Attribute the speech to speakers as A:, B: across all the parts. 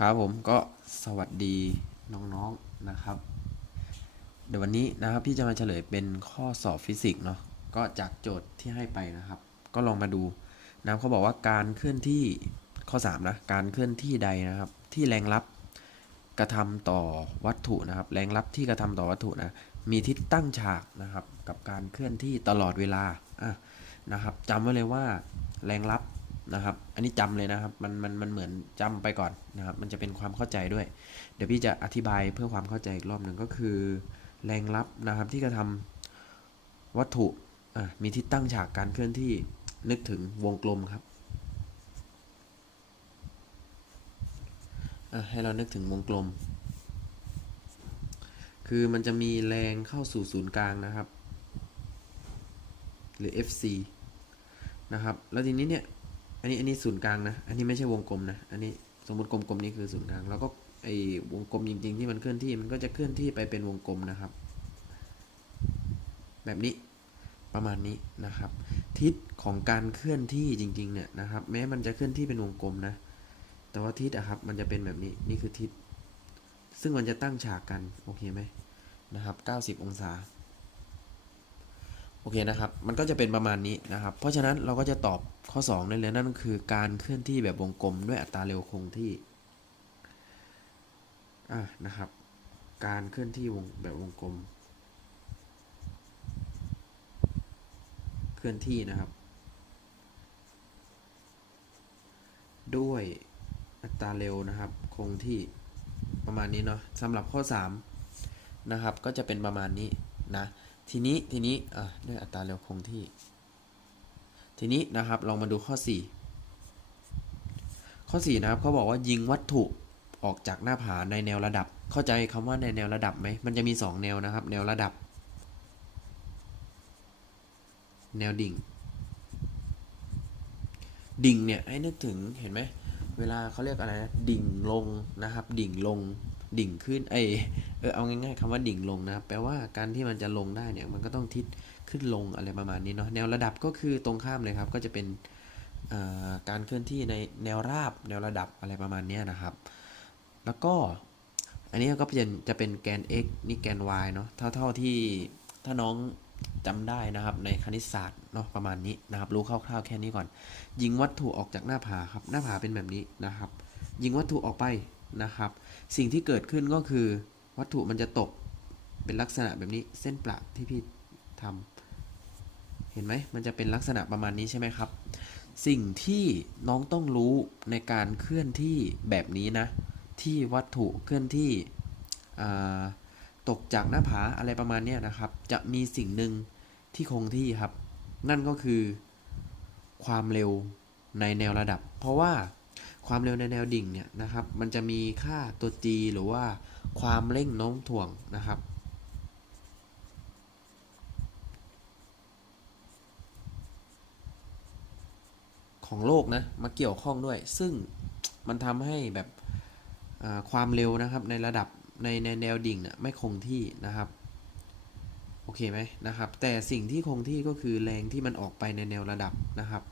A: ครับผมก็สวัสดีน้องๆนะครับ เดี๋ยววันนี้นะครับพี่จะมาเฉลยเป็นข้อสอบฟิสิกส์เนาะก็จากโจทย์ที่ให้ไปนะครับ ก็ลองมาดูนะเขาบอกว่าการเคลื่อนที่ข้อ3นะการเคลื่อนที่ใดนะครับ ที่แรงลับกระทำต่อวัตถุนะครับ แรงลับที่กระทำต่อวัตถุนะมีทิศตั้งฉากนะครับ กับการเคลื่อนที่ตลอดเวลาอะนะครับจำไว้เลยว่าแรงลับ นะครับ อันนี้จำเลยนะครับ มันมันมันเหมือนจำไปก่อนนะครับ มันจะเป็นความเข้าใจด้วย เดี๋ยวพี่จะอธิบายเพื่อความเข้าใจอีกรอบหนึ่งก็คือ แรงลับนะครับที่กระทำวัตถุมีทิศตั้งฉากการเคลื่อนที่นึกถึงวงกลมครับให้เรานึกถึงวงกลม คือมันจะมีแรงเข้าสู่ศูนย์กลางนะครับ หรือ FC นะครับ แล้วทีนี้เนี่ย อันนี้อันนี้ศูนย์กลางนะ อันนี้ไม่ใช่วงกลมนะ อันนี้สมมติกลมๆนี่คือศูนย์กลาง แล้วก็ไอ้วงกลมจริง ๆ ที่มันเคลื่อนที่มันก็จะเคลื่อนที่ไปเป็นวงกลมนะครับ แบบนี้ประมาณนี้นะครับ ทิศของการเคลื่อนที่จริง ๆ เนี่ยนะครับ แม้มันจะเคลื่อนที่เป็นวงกลมนะ แต่ว่าทิศอะครับมันจะเป็นแบบนี้นี่คือทิศซึ่งมันจะตั้งฉากกันโอเคไหมนะครับ 90 องศาโอเคนะครับ มันก็จะเป็นประมาณนี้นะครับ เพราะฉะนั้นเราก็จะตอบ ข้อ 2 ได้เลยนั่นก็คือการเคลื่อนที่แบบวงกลมด้วยอัตราเร็วคงที่อะนะครับ การเคลื่อนที่วงแบบวงกลม เคลื่อนที่นะครับ ด้วยอัตราเร็วนะครับ คงที่ประมาณนี้เนาะสำหรับข้อ 3 นะครับ ก็จะเป็นประมาณนี้นะ ทีนี้ทีนี้อะด้วยอัตราเร็วคงที่ ทีนี้นะครับลองมาดูข้อ 4 ข้อ 4 นะครับเขาบอกว่ายิงวัตถุออกจากหน้าผาในแนวระดับ เข้าใจคำว่าในแนวระดับไหมมันจะมี 2 แนวนะครับ แนวระดับ แนวดิ่ง ดิ่งเนี่ยให้นึกถึงเห็นไหมเวลาเขาเรียกอะไรนะดิ่งลงนะครับ ดิ่งลงดิ่งขึ้นเอเออเอาง่ายๆคำว่าดิ่งลงนะครับแปลว่าการที่มันจะลงได้เนี่ยมันก็ต้องทิศ ขึ้นลงอะไรประมาณนี้เนาะแนวระดับก็คือตรงข้ามเลยครับ ก็จะเป็นการเคลื่อนที่ในแนวราบแนวระดับอะไรประมาณนี้นะครับ แล้วก็อันนี้ก็เป็นจะเป็นแกน x นี่แกน y เนาะเท่าเท่าที่ถ้าน้องจำได้นะครับในคณิตศาสตร์เนาะประมาณนี้นะครับ รู้คร่าวๆแค่นี้ก่อน ยิงวัตถุออกจากหน้าผาครับ หน้าผาเป็นแบบนี้นะครับ ยิงวัตถุออกไปนะครับ สิ่งที่เกิดขึ้นก็คือวัตถุมันจะตกเป็นลักษณะแบบนี้เส้นประที่พี่ทำ เห็นไหมมันจะเป็นลักษณะประมาณนี้ใช่ไหมครับ สิ่งที่น้องต้องรู้ในการเคลื่อนที่แบบนี้นะ ที่วัตถุเคลื่อนที่ตกจากหน้าผาอะไรประมาณนี้นะครับ จะมีสิ่งหนึ่งที่คงที่ครับ นั่นก็คือความเร็วในแนวระดับ เพราะว่าความเร็วในแนวดิ่งเนี่ยนะครับ มันจะมีค่าตัว g หรือว่าความเร่งโน้มถ่วงนะครับ ของโลกนะมาเกี่ยวข้องด้วย ซึ่งมันทำให้แบบความเร็วนะครับในระดับในในแนวดิ่งเนี่ยไม่คงที่นะครับโอเคไหมนะครับ แต่สิ่งที่คงที่ก็คือแรงที่มันออกไปในแนวระดับนะครับ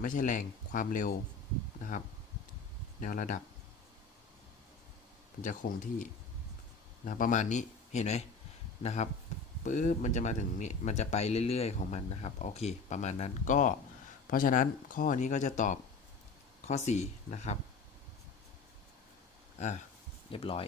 A: ไม่ใช่แรงความเร็วนะครับ แนวระดับ มันจะคงที่นะประมาณนี้เห็นไหมนะครับปึ๊บมันจะมาถึงนี้มันจะไปเรื่อยๆของมันนะครับ โอเค ประมาณนั้นก็ เพราะฉะนั้นข้อนี้ก็จะตอบข้อ 4 นะครับ อะ เรียบร้อย